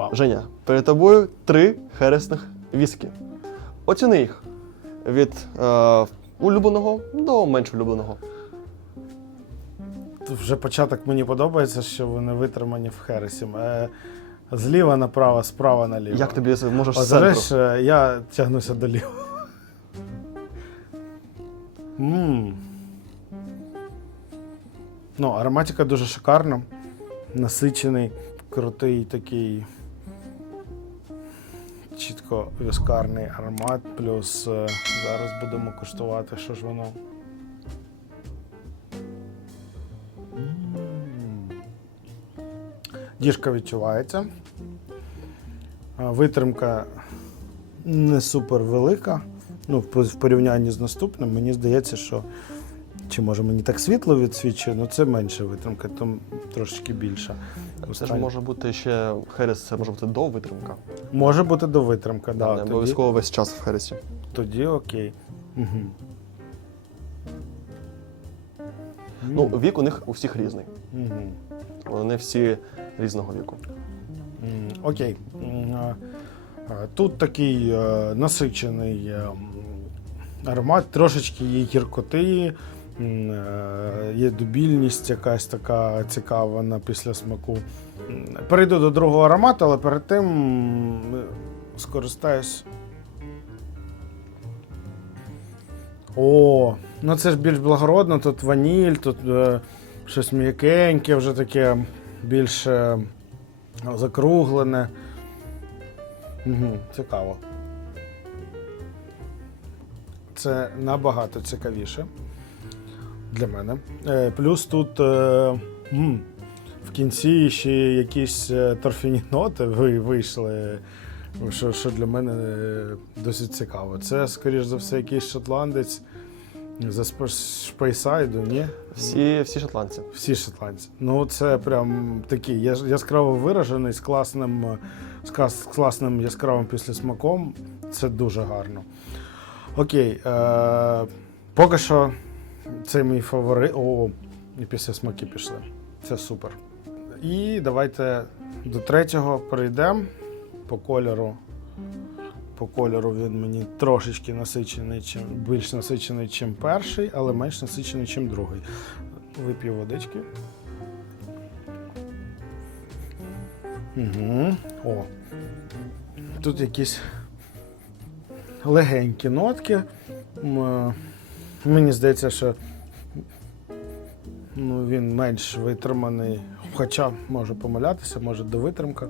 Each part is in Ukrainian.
Вау. Женя, перед тобою три хересних віскі. Оціни їх від е, улюбленого до менш улюбленого. Вже початок мені подобається, що вони витримані в Хересі. Е, Зліва направо, справа наліво. Як тобі можеш з знаєш, е, я тягнуся до ліва. Мм. Ну, ароматика дуже шикарна. Насичений, крутий такий. Чітко віскарний аромат. Плюс е, зараз будемо куштувати, що ж воно. Діжка відчувається. Витримка не супер велика. Ну, в порівнянні з наступним, мені здається, що чи може мені так світло відсвічує, ну це менша витримка, там трошечки більша. Це ж може бути ще Херес, це може бути до витримка. Може бути до витримка, да, не тоді, обов'язково весь час в Хересі. тоді окей. Угу. Ну, вік у них у всіх різний. угу. Вони всі різного віку. М, Окей. М, Тут такий е, насичений е, м, аромат, трошечки є гіркоти, є дубільність якась така цікава на після смаку. Перейду до другого аромату, але перед тим скористаюсь. О, ну це ж більш благородно, тут ваніль, тут е, щось м'якеньке, вже таке більш е, закруглене. Угу, цікаво. Це набагато цікавіше для мене. Е, плюс тут е, м, в кінці ще якісь е, торфяні ноти ви- вийшли, що, що для мене досить цікаво. Це, скоріш за все, якийсь шотландець за Шпейсайду, ні? Всі, всі шотландці. Всі шотландці. Ну, це прям такий яскраво виражений з класним, з класним яскравим післясмаком. Це дуже гарно. Окей. Е- поки що це мій фаворит. О, і післясмаки пішли. Це супер. І давайте до третього перейдемо по кольору. По кольору він мені трошечки насичений, чим більш насичений, ніж перший, але менш насичений, ніж другий. Вип'ю водички. Угу. О. Тут якісь легенькі нотки. Мені здається, що ну, він менш витриманий, хоча може помилятися, може до витримка.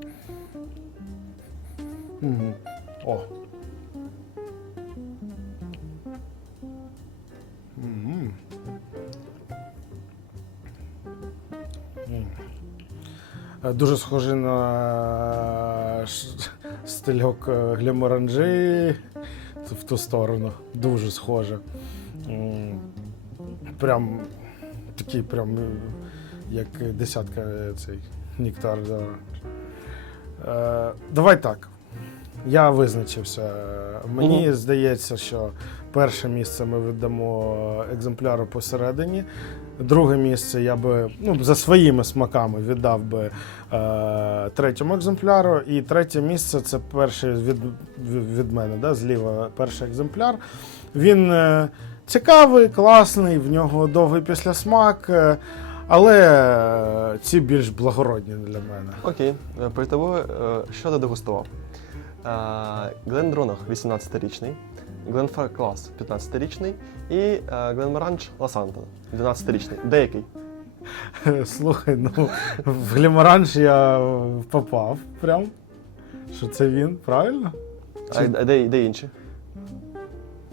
Угу. О. Дуже схожий на стильок е, гляморанжі в ту сторону. Дуже схоже. Прям такий, прям е, як десятка е, цей нектар. Да. Е, Давай так. Я визначився. Мені Мгм. здається, що перше місце ми віддамо екземпляру посередині. Друге місце я би ну, за своїми смаками віддав би е, третьому екземпляру. І третє місце це перший від, від мене, да, зліва перший екземпляр. Він е, цікавий, класний, в нього довгий післясмак, е, але е, ці більш благородні для мене. Окей, Е, перед тобою е, що ти дегустував? Глен Дронах 18-річний, Глен Фарклас 15-річний і Глен Моранж Ласанта 12-річний. Деякий. Слухай, ну в гліморанж я попав прям. Що це він, правильно? А Чи- де, де, де інші?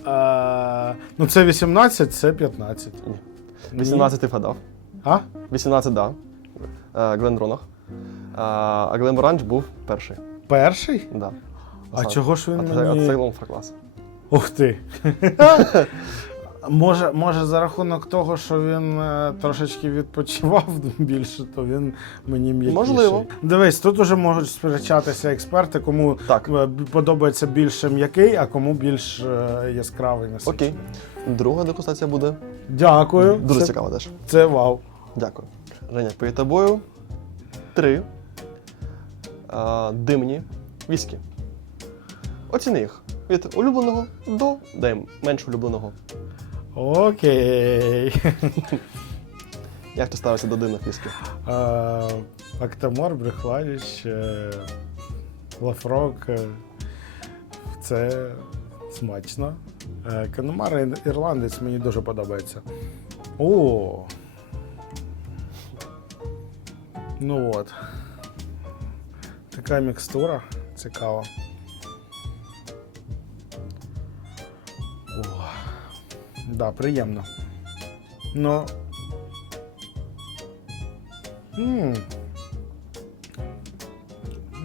Е, ну, це 18, це 15. Ні. Ні. 18 ти вгадав. А? 18, да. Е, Глен Дронах. Е, А Глен Моранж був перший. Перший? Да. А Сам. чого ж він А мені... а це Глен Фарклас. Ух ти. Може, може, за рахунок того, що він е, трошечки відпочивав більше, то він мені м'якіший. Можливо. Дивись, тут уже можуть сперечатися експерти, кому Так. е, подобається більше м'який, а кому більш е, яскравий насичений. Окей. Друга дегустація буде Дякую. дуже це, цікава теж. Це вау. Дякую. Женя, перед тобою три е, димні віскі. Оціни їх від улюбленого до дай менш улюбленого. Окей. Як ти ставишся до димних віскі? Е, Актамор, Брехлавіч, е, Лафрок. е, Це смачно. Е, Каномар ірландець мені дуже подобається. О! Ну от. Така мікстура цікава. Да, приємно. Ну. М.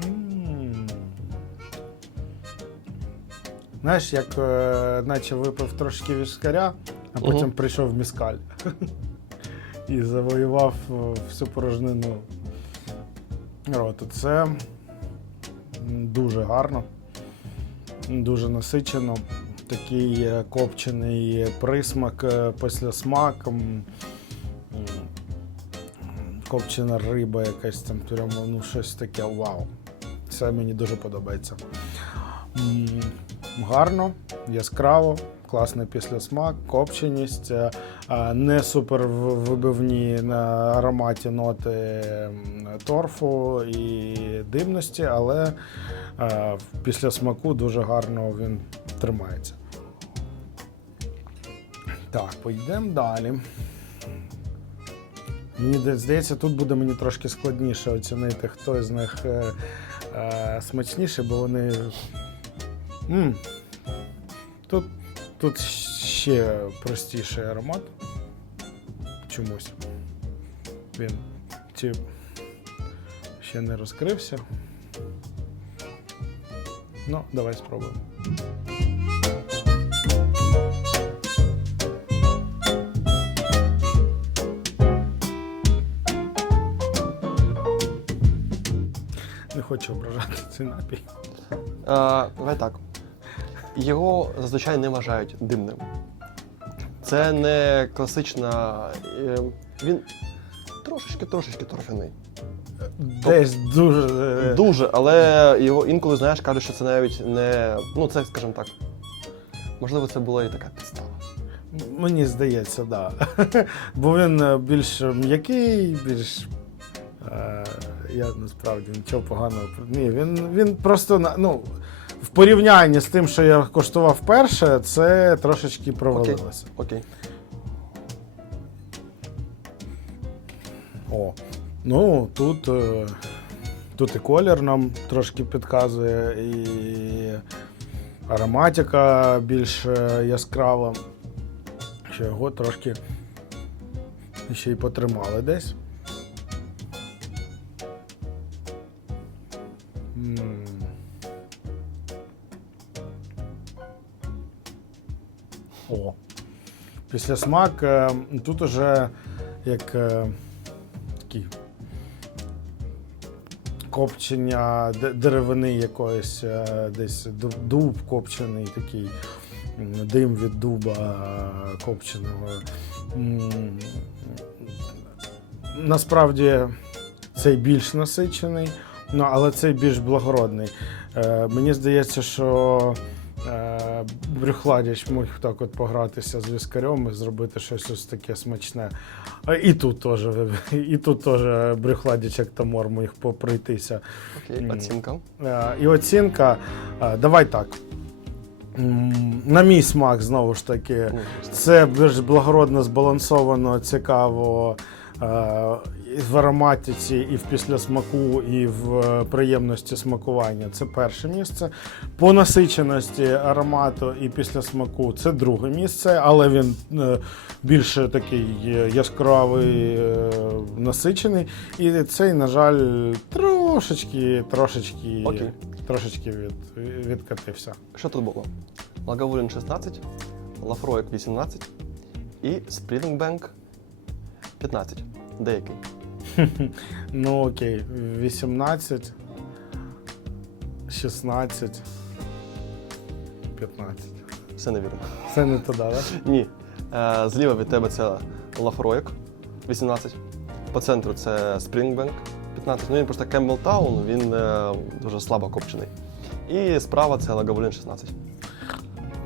М. Знаєш, як е, наче випив трошки віскаря, а потім Мгм. прийшов міскаль. І завоював е, всю порожнину роту. Це дуже гарно, дуже насичено. Такий е, копчений присмак, е, післясмак. м, м, Копчена риба якась там прямо, ну щось таке вау. Це мені дуже подобається. Гарно, яскраво, класний післясмак, копченість, е, не супер вибивні на ароматі ноти торфу і димності, але в післясмаку дуже гарно він тримається. Так, поїдемо далі. Мені здається, тут буде мені трошки складніше оцінити, хто з них е, е, смачніший, бо вони. м Тут, тут ще простіший аромат. Чомусь. Він чи ще не розкрився. Ну, давай спробуємо. Хочу ображати цей напій. Е, давай так. Його зазвичай не вважають димним. Це не класична. е, він трошечки-трошечки торфяний. Десь дуже. е, Дуже, але його інколи знаєш, кажуть, що це навіть не. Ну, це, скажімо так. Можливо, це була і така підстава. Мені здається, так. Да. Бо він е, більш м'який, більш. Е, я насправді нічого поганого. Ні, він, він просто ну, в порівнянні з тим, що я коштував перше, це трошечки провалилося. Окей. О, ну тут, е, тут і колір нам трошки підказує, і ароматика більш е, яскрава. Що його трошки ще й потримали десь. Після смак е, тут уже як е, такий копчення деревини якоїсь, е, десь дуб копчений, такий дим від дуба копченого. Насправді цей більш насичений, ну, але цей більш благородний. Мені здається, що брюхладіч міг так от погратися з віскарем і зробити щось ось таке смачне. І тут теж, і тут теж брюхладіч як тамор міг пройтися. Окей, оцінка. Е, І оцінка. е, Давай так. На мій смак, знову ж таки, це більш благородно, збалансовано, цікаво. В ароматиці, і в післясмаку, і в е, приємності смакування. Це перше місце. По насиченості аромату і післясмаку це друге місце, але він е, більше такий е, яскравий, насичений. І цей, на жаль, трошечки, трошечки, Окей. трошечки від, відкатився. Що тут було? Лагавулін 16, Лафроек 18 і Springbank 15. Деякий. Ну окей, 18, 16, 15. Все невірно. Це не туди, так? Ні. Е, зліва від тебе це Лафроек 18. По центру це Springbank 15. Ну він просто Кемблтаун, він е, дуже слабо копчений. І справа це Лагавулін 16.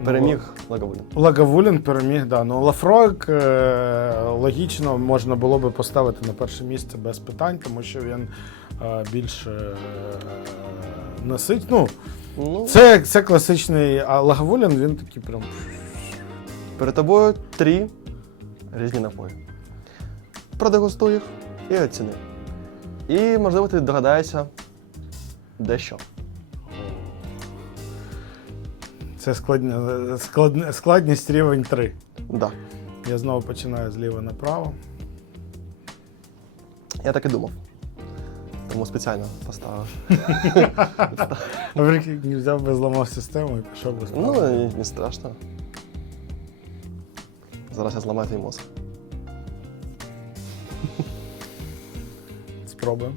Переміг Лагавулін. Лагавулін переміг, да. Ну, Лафройк е, логічно можна було би поставити на перше місце без питань, тому що він е, більш е, насить. Ну, Ну, це, це класичний, а Лагавулін він такий прям. перед тобою три різні напої. Продегустуй їх і оціни. І, можливо, ти догадаєшся, де що. Це складня, складня, складність рівень 3. Да. Я знову починаю зліва направо. Я так і думав. Тому спеціально поставив. Прикинь, взяв би зламав систему і пішов без Ну, права. не, не страшно. Зараз я зламаю твій мозок. Спробуємо.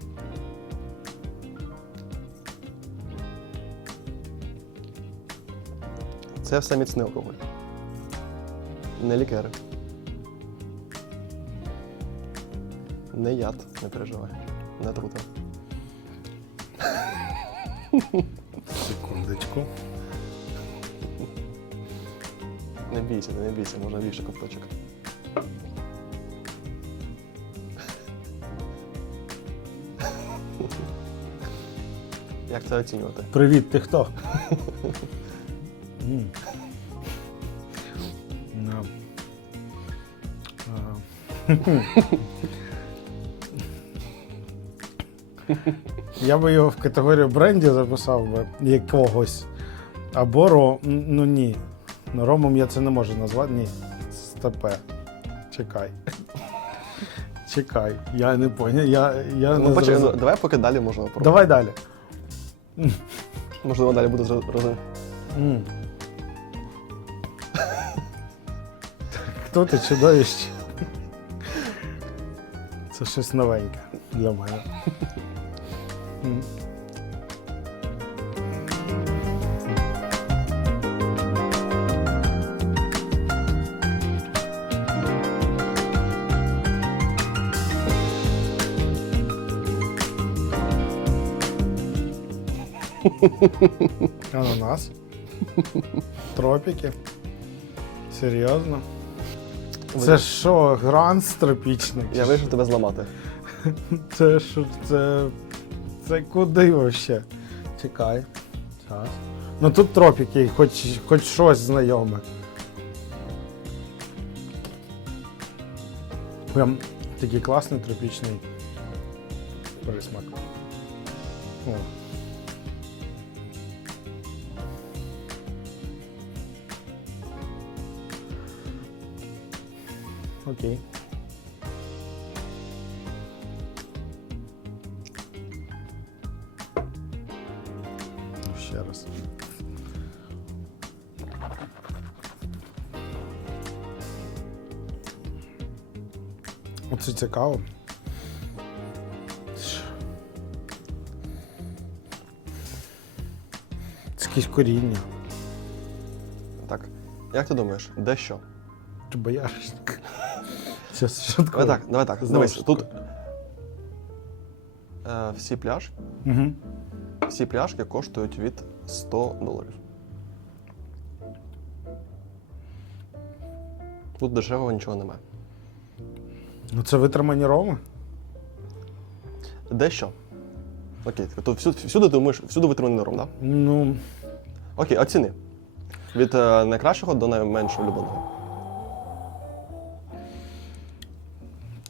Це все міцний алкоголь. Не лікери. Не яд, не переживай. Не трута. Секундочку. Не бійся, не бійся, можна більше ковточок. Як це оцінювати? Привіт, ти хто? Да. Я би його в категорію брендів записав би якогось. Або ро. Ну ні. Ну, ромом я це не можу назвати. Ні. Стопе. Чекай. Чекай. Я не поняв. Я, я Ну, не почекай, зрозумів. давай поки далі можемо пробувати. Давай далі. Можливо, далі буде розуміти. М. Хто ти чудовище? Це щось новеньке для мене. Ананас. Тропіки. Серйозно? Це що, гранс тропічний? Я вирішив тебе зламати. Це що? Це. Це куди вообще? Чекай. Час. Ну тут тропіки, хоч, хоч щось знайоме. Прям такий класний тропічний присмак. О. Окей. Ще раз. Оце цікаво. Це якесь коріння. Так. Як ти думаєш, де що? Чи бояришник? Шутко. Давай так, давай так. Знову Дивись, тут е, всі пляж, Угу. всі пляшки коштують від 100 доларів. Тут дешевого нічого немає. Ну це витримані роми? Де що? Окей, то всюди, всюди ти думаєш, всюди витриманий норм, так? Да? Ну, Окей, оціни. Від е, найкращого до найменш улюбленого.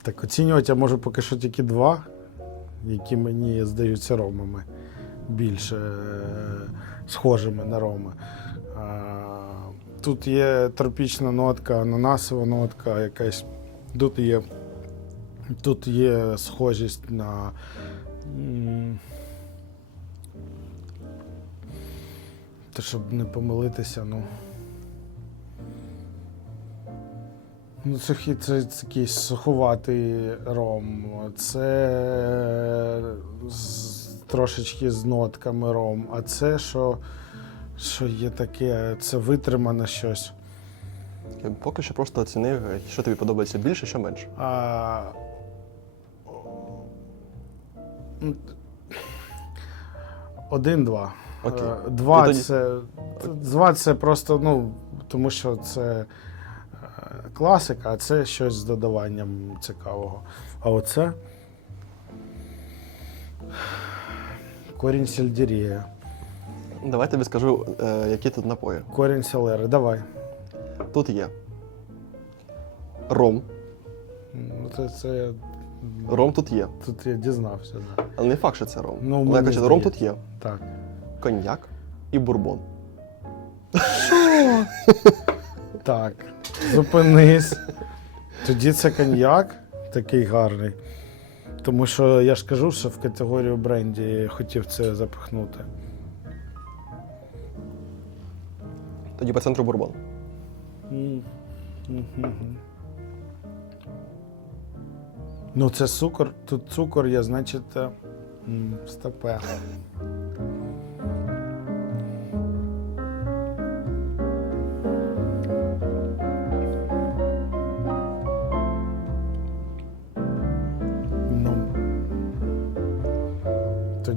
Так оцінювати я можу поки що тільки два, які мені здаються ромами. Більш е, схожими на роми. Тут є тропічна нотка, ананасова нотка, якась. Тут є, тут є схожість на. Та щоб не помилитися, ну. Ну, це, це, це якийсь суховатий ром. Це з, трошечки з нотками ром. А це що, що є таке, це витримане щось. Окей, Поки що просто оціни, е, що тобі подобається більше, що менше. А, Один-два. Окей. Е, Два тоді- це. Два це просто, ну, тому що це класика, а це щось з додаванням цікавого. А оце. Корінь сельдерія. Давай тобі скажу, е, які тут напої. Корінь селери. Давай. Тут є ром. Ну, Це, це Ром тут є. тут я дізнався. Да. Але не факт, що це ром. Ну, Але мені я кажу, ром тут є. Так. Коньяк і бурбон. Так. Зупинись. Тоді це коньяк такий гарний. Тому що я ж кажу, що в категорію бренді хотів це запихнути. Тоді по центру бурбон. М. Мгм. Ну, це цукор. Тут цукор є, значить. е, м, Стопе.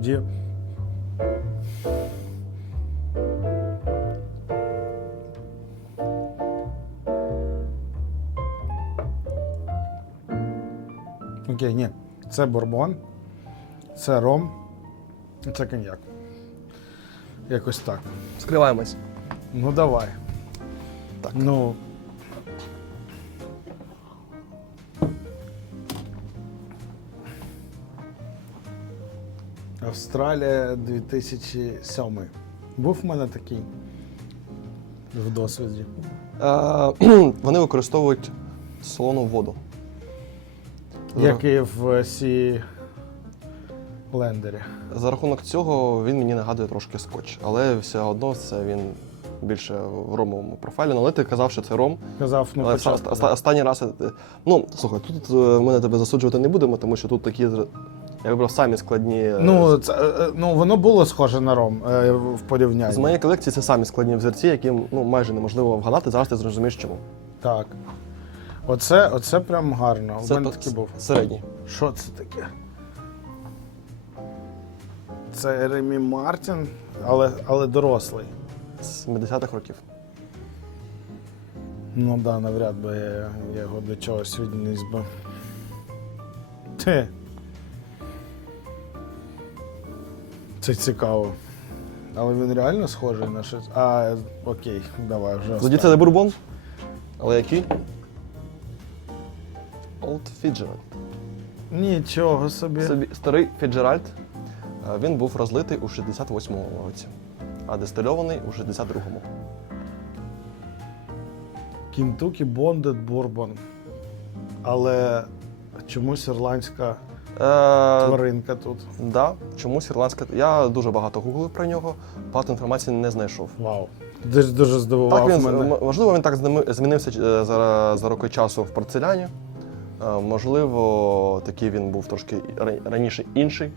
Тоді. Окей, ні. Це бурбон, це ром, це коньяк. Якось так. Скриваємось. Ну давай. Так. Ну. Австралія 2007. Був в мене такий в досвіді. Е, вони використовують солону воду. Як і в Сі Лендері. За рахунок цього він мені нагадує трошки скотч, але все одно це він більше в ромовому профайлі. Ну, Але ти казав, що це ром. Казав на Але початку. оста- оста- останній раз. Ну, слухай, тут е, ми на тебе засуджувати не будемо, тому що тут такі я вибрав самі складні. е, Ну, це, е, е, ну, воно було схоже на ром е, в порівнянні. З моєї колекції це самі складні взірці, які ну, майже неможливо вгадати. Зараз ти зрозумієш чому. Так. Оце, оце прям гарно. У мене такий був. середній. Що це таке? Це Ремі Мартін, але, але дорослий. З 70-х років. Ну так, да, навряд би я, його до чогось відніс би. Те. Це цікаво. Але він реально схожий на щось. А, окей, давай вже. Тоді це не бурбон. Але який? Old Fitzgerald. Нічого собі. Собі старий Fitzgerald. Е, Він був розлитий у 68-му році, а дистильований у 62-му. Кінтукі Бондед Бурбон. Але чомусь ірландська тваринка тут. да, чомусь ірландська. Я дуже багато гуглив про нього, багато інформації не знайшов. Вау. Дуже, дуже здивував Так, він, мене. можливо, він так змінився е, за, за роки часу в порцеляні. Е, Можливо, такий він був трошки раніше інший.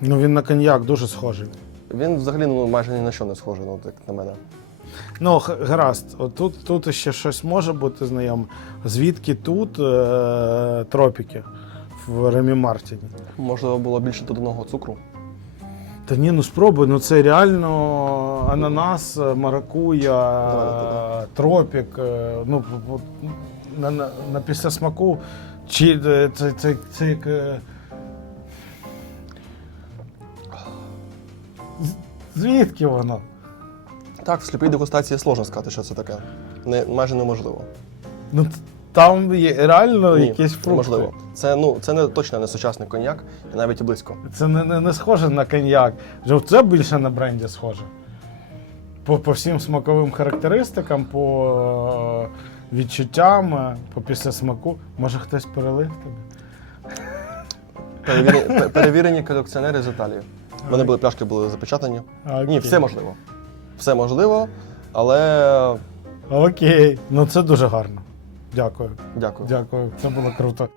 Ну він на коньяк дуже схожий. Він взагалі ну, майже ні на що не схожий, ну, так на мене. Ну, гаразд, тут, тут ще щось може бути знайоме. Звідки тут е- тропіки в Ремі Мартіні? Можливо, було більше доданого цукру. Та ні, ну спробуй, ну це реально ананас, е, маракуя, е, тропік. е, Ну, на, на, на після смаку. Чи це, це, це як. Звідки воно? Так, в сліпій дегустації сложно сказати, що це таке. Не, майже неможливо. Ну, там є реально Ні, якісь фрукти. неможливо. Це, ну, це не, точно не сучасний коньяк, і навіть близько. Це не, не, не схоже на коньяк. Це більше на бренді схоже. По, по всім смаковим характеристикам, по е, відчуттям, е, по післясмаку. Може хтось перелив тобі? Перевірені, перевірені колекціонери з Італії. Мене були пляшки були запечатані. Окей. Ні, все можливо. Все можливо, але Окей. Ну це дуже гарно. Дякую. дякую. Дякую. Це було круто.